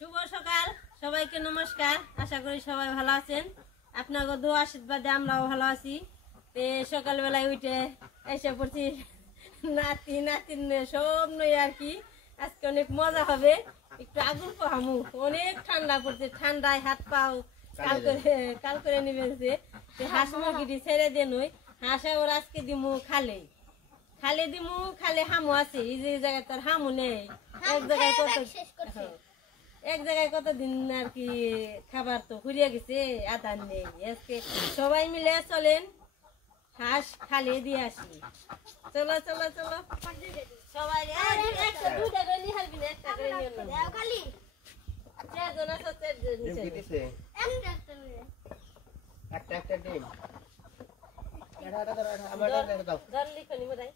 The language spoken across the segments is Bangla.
শুভ সকাল সবাইকে নমস্কার। আশা করি সবাই ভালো আছেন। আপনাদের দোয়া আশীর্বাদে আমরাও ভালো আছি। সকালবেলায় উঠে এসে পড়ছি নাতিন সব নই আর কি। আজকে অনেক মজা হবে, একটু আগুন পোহামু। অনেক ঠান্ডা পড়ছে, ঠান্ডায় হাত পাও কাল করে নিবেছে। হাঁস মুরগিটি ছেড়ে দিয়ে নই, হাঁসে ওর আজকে দিমু খালে দিমু, খালে হামু আছে। এই যে জায়গায় তোর হামু নেই, এক জায়গায় কতদিন আর কি খাবার তো ফুরিয়ে গেছে, আদার নেই। আজকে সবাই মিলে চলেন হাঁস খালে দিয়ে আসি। চলো চলো চলো সবাই একটা দুইটা করে নিয়ে হারবি না, একটা করে নিয়ে চারজন আছে, একটা ডিম ধর লিখনি মোটাই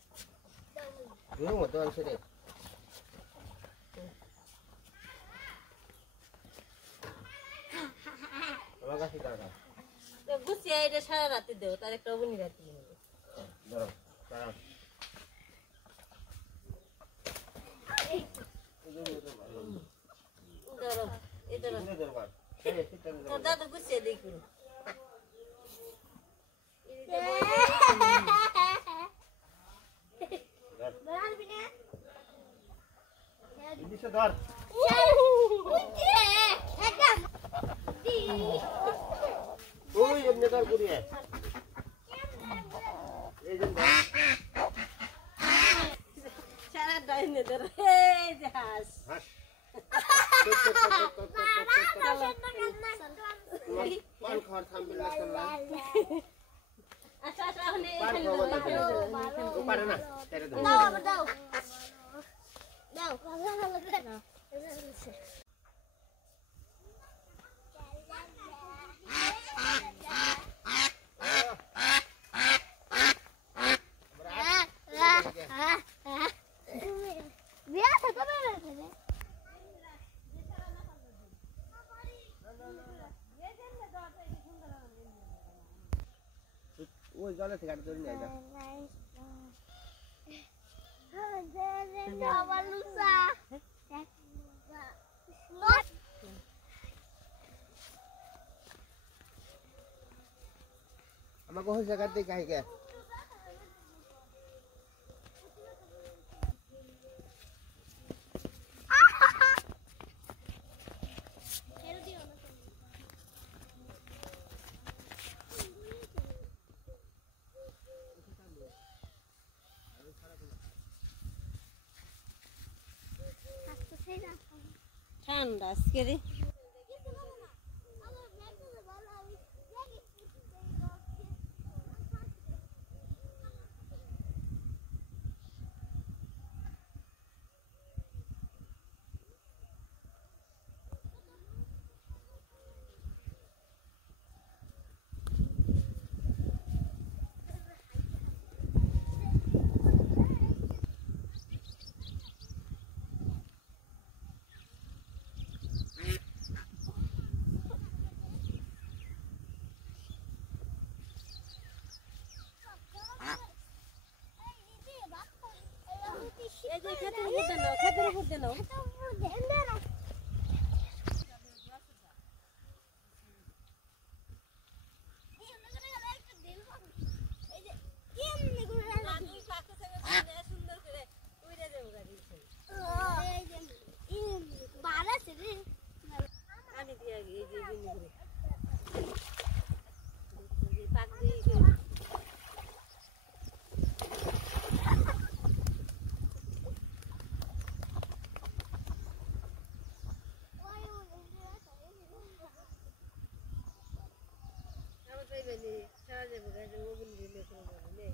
গুছিয়ে এটা সারা রাতে দেও, তার একটা অবনি রাতে দাদা গুছিয়ে দেখুন। সারা ডাইনে ধর হাঁস আচ্ছা আচ্ছা ওই জলে থেকে ধরে নিয়ে যা। আমাকে ওই জায়গা দিয়ে কাহি গে ঠান্ডা আজকে রে। খাতের উপর দিয়ে নাও। আমি দিয়ে এই যে পাক দিয়ে সারা যাবে গাড়ি ওগুন দিলে কোনো মানে নেই।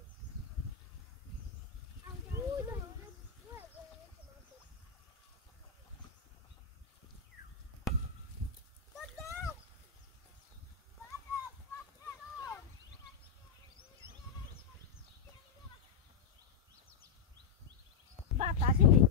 বাতাস নেই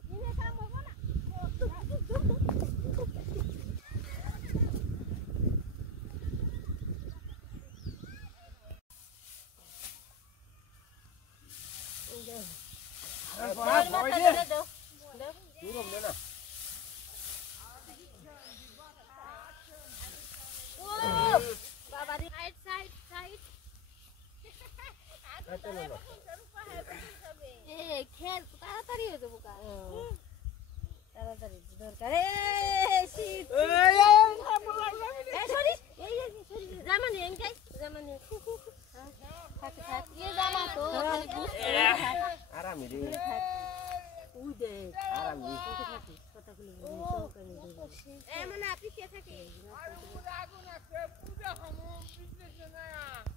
এমন আপনি কে থাকে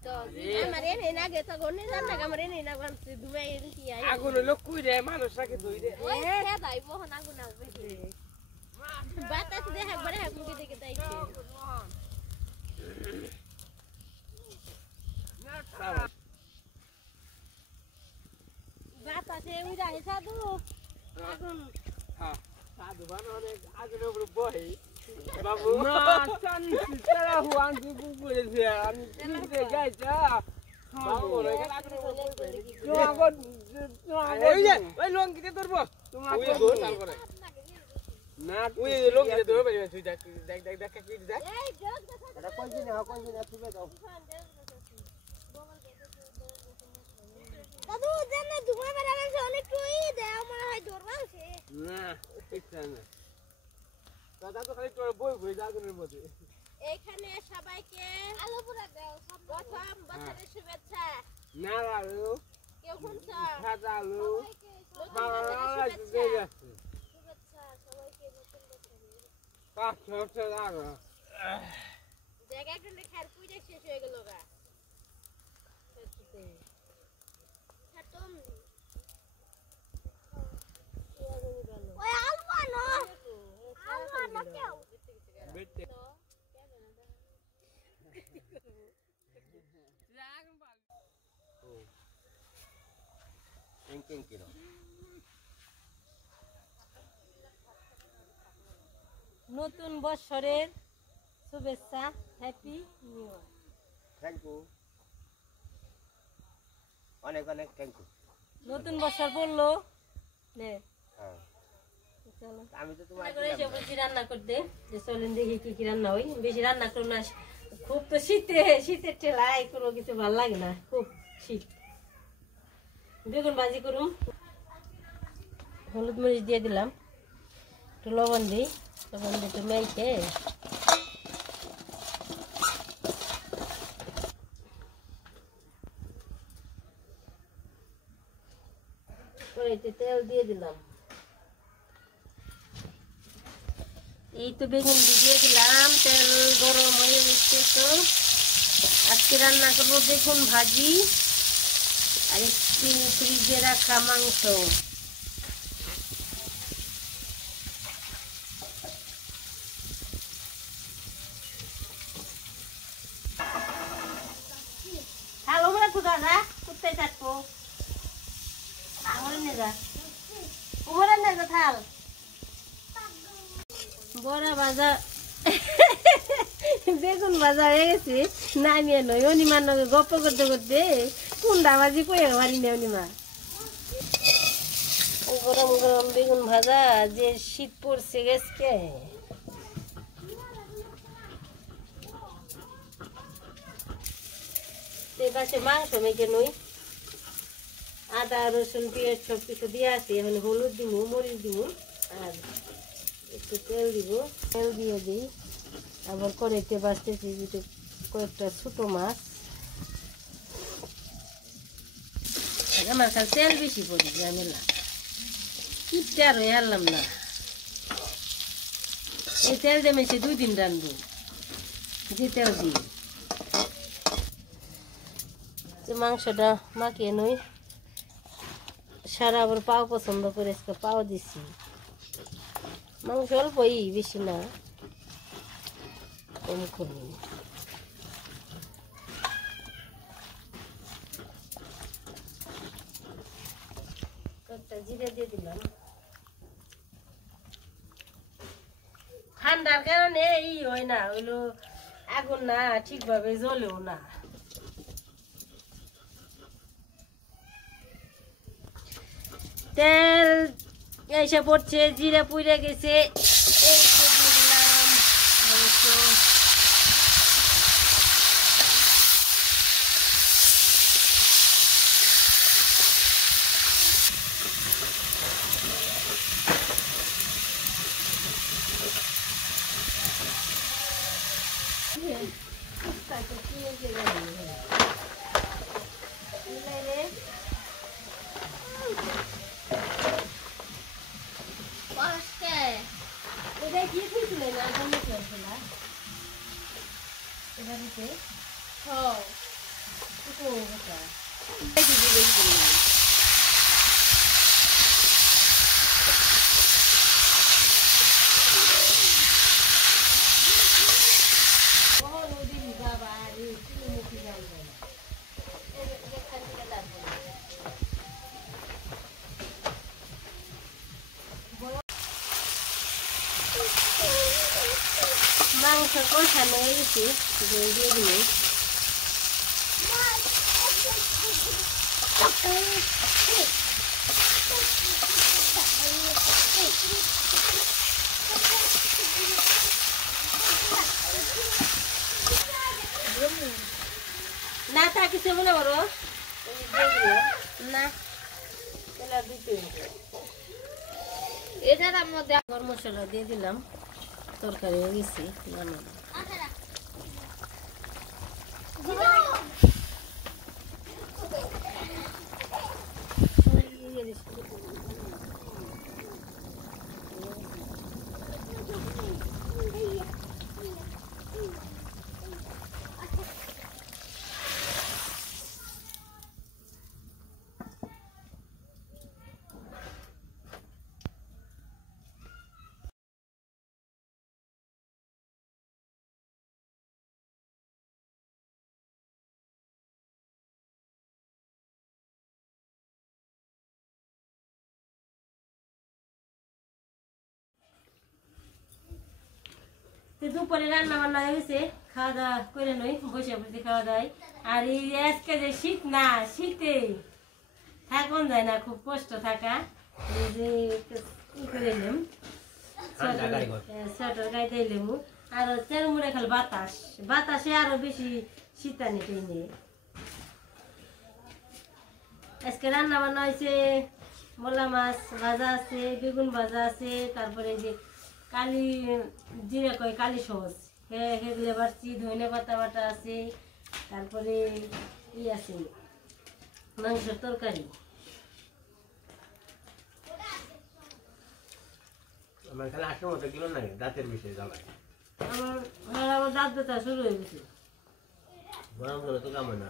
তো আমার এনে না গে তো গনে জান না আমার এনে না গানছে দুবাই কি আই আগুন হলো কুই রে মানুষ রাখে দই রে ওই হে দাইব হন আগুন আসবে বাতাস দেখে বড় হাত মুখে দেখে দাইছে বাতাসে উড়া সাধু আগুন হ্যাঁ সাধু বানানে আগুনের উপর বই বাবু না চানি তারা হুয়ান দি বুকুরেছে আমি কিনে গাইছা বাবু রে আগুনের উপর বই তো আগন ওই যে ওই লঙ্কিতে ধরবো তোমরা ওই ধর তারপরে না ওই লঙ্কিতে ধরবে তুই দেখ দেখ দেখ দেখ কি দেখ এই জোস এটা কোন দিনে তুলে দাও দাদু জানা ধুমা বেরা গেছে অনেক টুই দেও মনে হয় ধরবা আছে না ইচ্ছা না দাদা তো খালি তোর বই বই আগুনের মধ্যে এইখানে সবাইকে আলো পুরা দাও প্রথম বছরের শুভেচ্ছা না আলু কেউ শুনছ সাদা আলু শুভেচ্ছা সবাইকে নতুন বছরের পাঁচ ছটা লাগা জায়গা একটু খার পুজো শেষ হয়ে গেল গা ছাতম ওই আলমানো কেউ বেটে কিং কিলো নতুন বছরের শুভেচ্ছা happy new year thank you অনেক অনেক থ্যাংক ইউ নতুন বছর পড়লো নে হ্যাঁ চলো আমি তো তোমার এসে বলছি রান্না করতে যে চলেন দেখি কি কি রান্না হয় বেশি রান্না করো না খুব তো শীতের ঠেলায় কোনো কিছু ভালো লাগে না খুব শীত বেগুন ভাজি করুম হলুদ মরিচ দিয়ে দিলাম একটু লবণ দিই লবণ দিয়ে একটু মেখে কড়াইতে তেল দিয়ে দিলাম এই তো বেগুন দিয়ে দিলাম তেল গরম হয়ে গেছে তো আজকে রান্না করবো বেগুন ভাজি আর একটু ফ্রিজে রাখা মাংস হ্যালো বলে কোথা যা কোথায় থাকবো আমার নেগা উমরে নেগা থাল বড়া ভাজা বেগুন ভাজা হয়ে গেছে নামিয়ে নয় অনিমার নগে গপ্প করতে করতে কুন্ডা ভাজি কয়ে পারি না অনিমা গরম গরম বেগুন ভাজা যে শীত পড়ছে গেছে পাশে মাংস মেখে নই আদা রসুন পেঁয়াজ সব কিছু দিয়ে আসি এখন হলুদ দিব মরিচ দিব আর একটু তেল দিব তেল দিয়ে দিই আবার কড়াইতে বাঁচতেছি কয়েকটা ছোটো মাছ আমার কাছে তেল বেশি পড়ি আমি না কিপটে আর হয়ে আনলাম না এই তেল দিয়ে মেশে 2 দিন রানবো যে তেল দিই মাংসটা মাখিয়ে নই সারা আবার পাও পছন্দ করে পাও দিছি মাংস অল্পই বেশি না কম করি একটা জিরে দিয়ে দিলাম ঠান্ডার কারণে এই হয় না হইলো আগুন না ঠিকভাবে জ্বলেও না তেল এসে পড়ছে জিরা পুড়ে গেছে কি খুঁজছিলে না জন্য খেয়েছিল এবারে হ্যাঁ তো ওটা মাংস কষানো হয়ে গেছে দিয়ে দিলে না তা কিছু মনে করো না এটার মধ্যে গরম মশলা দিয়ে দিলাম তরকারি হয়ে গেছে দুপুরে রান্না বান্না হয়ে গেছে খাওয়া দাওয়া করে নই বসে বসে খাওয়া দাওয়াই আর এই আজকে যে শীত না শীতে থাকুন যায় না খুব কষ্ট থাকা এই যে ই করে নিলাম সোয়েটার গাইতে লেবু আর চেরমুড়ে খাল বাতাস বাতাসে আরো বেশি শীতানি টেনে আজকে রান্না বান্না হয়েছে মোলা মাছ ভাজা আছে বেগুন ভাজা আছে তারপরে যে কালি জিরা কয় কালি সস সেগুলো বাড়ছি ধনে পাতা বাটা আছে তারপরে ই আছে মাংসের তরকারি আমার খালি আসার মতো গেল না দাঁতের বিষয়ে জ্বালায় আমার দাঁত ব্যথা শুরু হয়ে গেছে গরম করে তো কামে না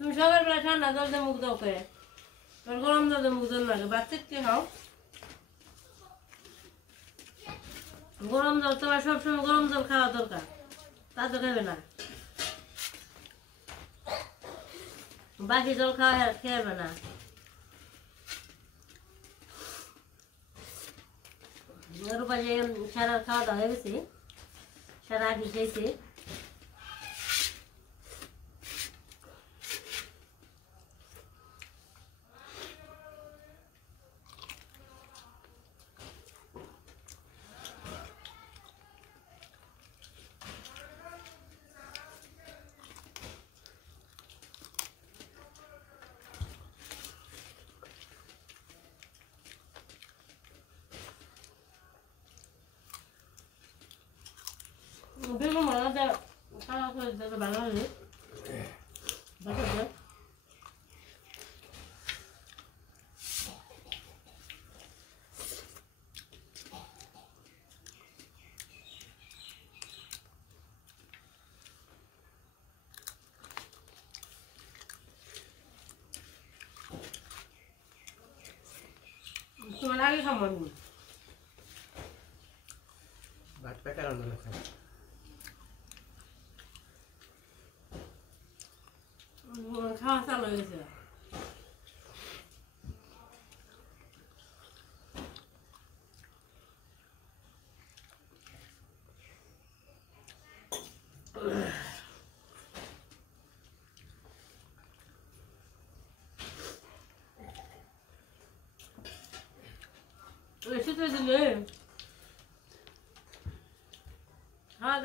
তুমি সকালবেলা ঠান্ডা জল দিয়ে মুখ দাও করে তোর গরম জল দিয়ে মুখ জল লাগে বাচ্চাকে খাও গরম জল তোমার সবসময় গরম জল খাওয়া দরকার তা তো খাবে না বাকি জল খাওয়া খেয়াবে না রূপালি সারা খাওয়া দাওয়া হয়ে গেছে সারা আগে খেয়েছে বেগুন ভাজা খাওয়া করে দিতে ভালো লাগে তোমার আগে খাবো ভাত পেটে রান্না খাই খাওয়া চালু হয়ে গেছে শুধু দিলে খাওয়া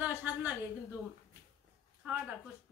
দাওয়া স্বাদ লাগে কিন্তু খাওয়াটা কষ্ট